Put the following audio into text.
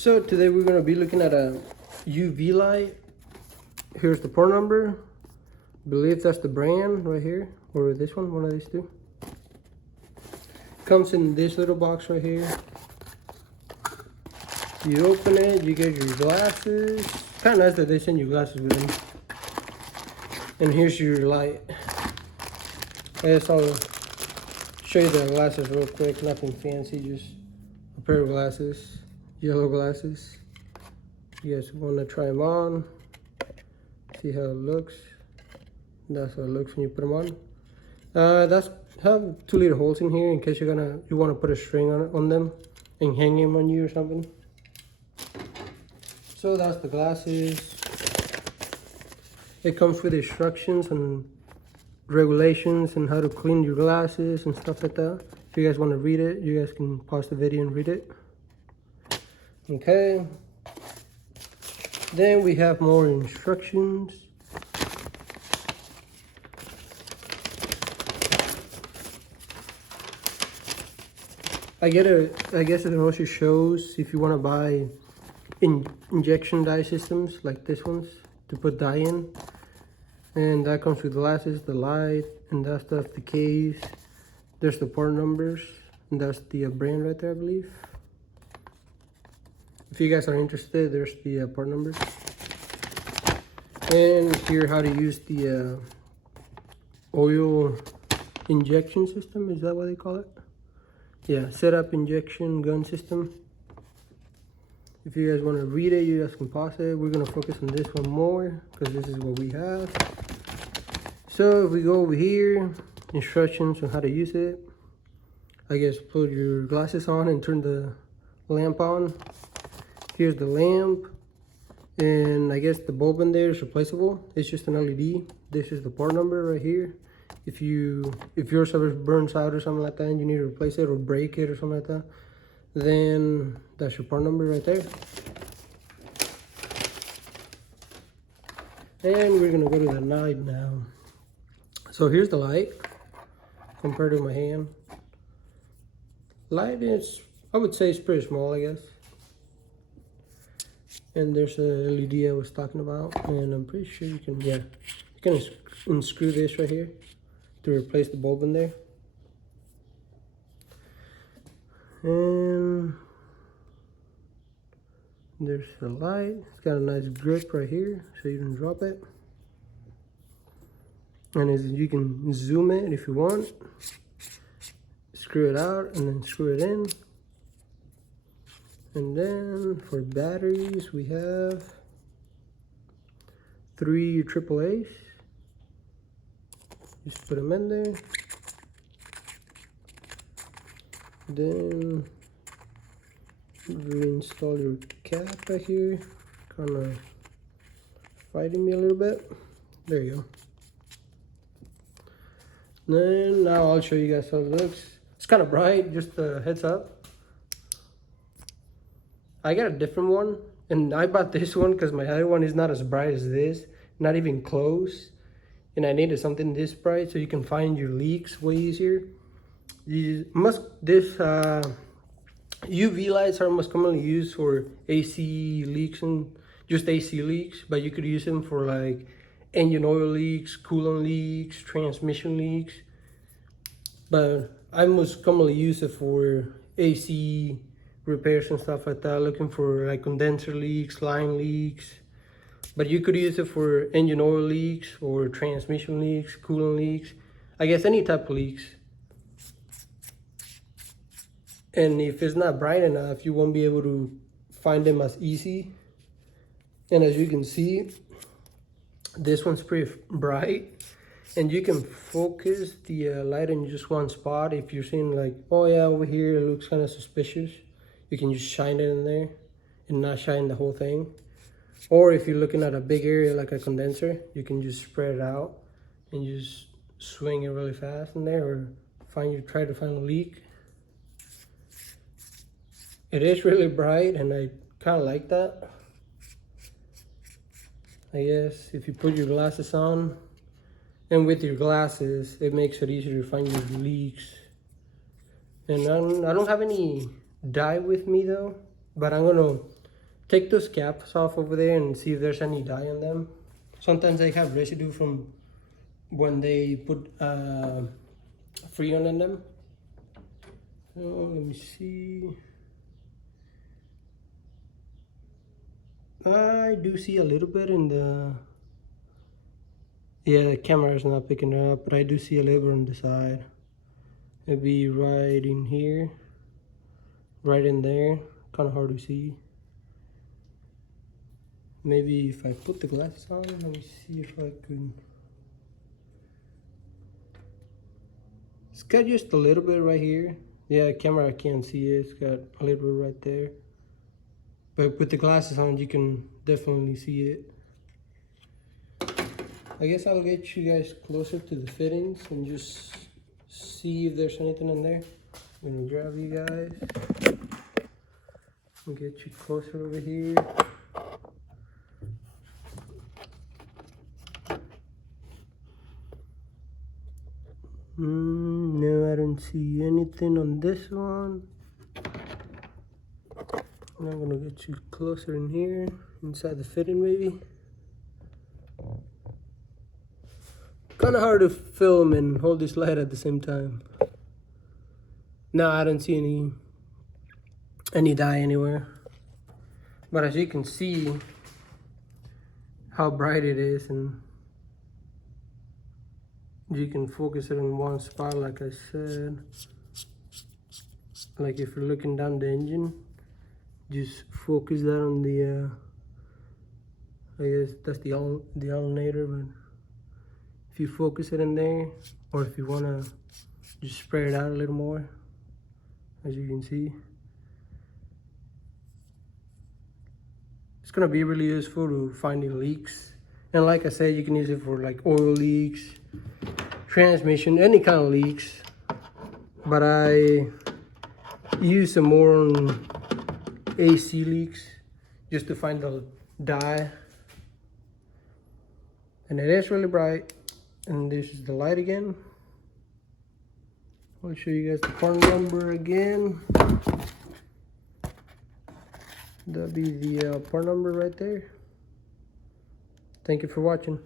So today we're going to be looking at a UV light. Here's the part number. I believe that's the brand right here, or this one of these two. Comes in this little box right here. You open it, you get your glasses. Kind of nice that they send you glasses with them. And here's your light. I guess I'll show you the glasses real quick. Nothing fancy, just a pair of glasses. Yellow glasses. You guys want to try them on, see how it looks. That's how it looks when you put them on. That's have 2 little holes in here in case you want to put a string on them and hang them on you or something. So that's the glasses. It comes with instructions and regulations and how to clean your glasses and stuff like that. If you guys want to read it, you guys can pause the video and read it. Okay, then we have more instructions. I guess it also shows if you want to buy injection dye systems like this one's to put dye in, and that comes with glasses, the light, and that's the case. There's the part numbers, and that's the brand right there, I believe. If you guys are interested, there's the part numbers. And here how to use the oil injection system, is that what they call it? Yeah, setup injection gun system. If you guys want to read it, you guys can pause it. We're going to focus on this one more because this is what we have. So if we go over here, instructions on how to use it. I guess put your glasses on and turn the lamp on. Here's the lamp, and I guess the bulb in there is replaceable. It's just an LED. This is the part number right here. If yours ever burns out or something like that and you need to replace it or break it or something like that, then that's your part number right there. And we're gonna go to the light now. So here's the light compared to my hand. Light is, I would say, it's pretty small, I guess. And there's a LED I was talking about, and I'm pretty sure you can unscrew this right here to replace the bulb in there. And there's the light. It's got a nice grip right here so you don't drop it. And you can zoom it if you want. Screw it out and then screw it in. And then for batteries, we have 3 AAAs. Just put them in there. Then reinstall your cap right here. Kind of fighting me a little bit. There you go. Then now I'll show you guys how it looks. It's kind of bright, just a heads up. I got a different one, and I bought this one because my other one is not as bright as this, not even close. And I needed something this bright so you can find your leaks way easier. This UV lights are most commonly used for AC leaks and just AC leaks, but you could use them for like engine oil leaks, coolant leaks, transmission leaks. But I most commonly use it for AC repairs and stuff like that, looking for like condenser leaks, line leaks. But you could use it for engine oil leaks or transmission leaks, coolant leaks, I guess any type of leaks. And if it's not bright enough, you won't be able to find them as easy. And as you can see, this one's pretty bright, and you can focus the light in just one spot. If you're seeing like, oh yeah, over here it looks kind of suspicious, you can just shine it in there and not shine the whole thing. Or if you're looking at a big area like a condenser, you can just spread it out and just swing it really fast in there, or try to find a leak. It is really bright, and I kind of like that. I guess if you put your glasses on, and with your glasses, it makes it easier to find your leaks. And I don't have any dye with me though, but I'm gonna take those caps off over there and see if there's any dye on them. Sometimes they have residue from when they put Freon in them. Oh, let me see. I do see a little bit in the, yeah, the camera is not picking it up, but I do see a little bit on the side. It'd be right in here, right in there, kind of hard to see. Maybe if I put the glasses on, let me see if I could. It's got just a little bit right here. Yeah, camera I can't see it, it's got a little bit right there. But with the glasses on, you can definitely see it. I guess I'll get you guys closer to the fittings and just see if there's anything in there. I'm gonna grab you guys and get you closer over here. No, I don't see anything on this one. Now I'm gonna get you closer in here, inside the fitting maybe. Kind of hard to film and hold this light at the same time. No, I don't see any dye anywhere. But as you can see how bright it is, and you can focus it in one spot like I said. Like if you're looking down the engine, just focus that on the, I guess that's the alternator, but if you focus it in there, or if you want to just spread it out a little more, as you can see, it's going to be really useful to finding leaks. And like I said, you can use it for like oil leaks, transmission, any kind of leaks. But I use some more on AC leaks just to find the dye. And it is really bright. And this is the light again. I'll show you guys the part number again. That'll be the part number right there. Thank you for watching.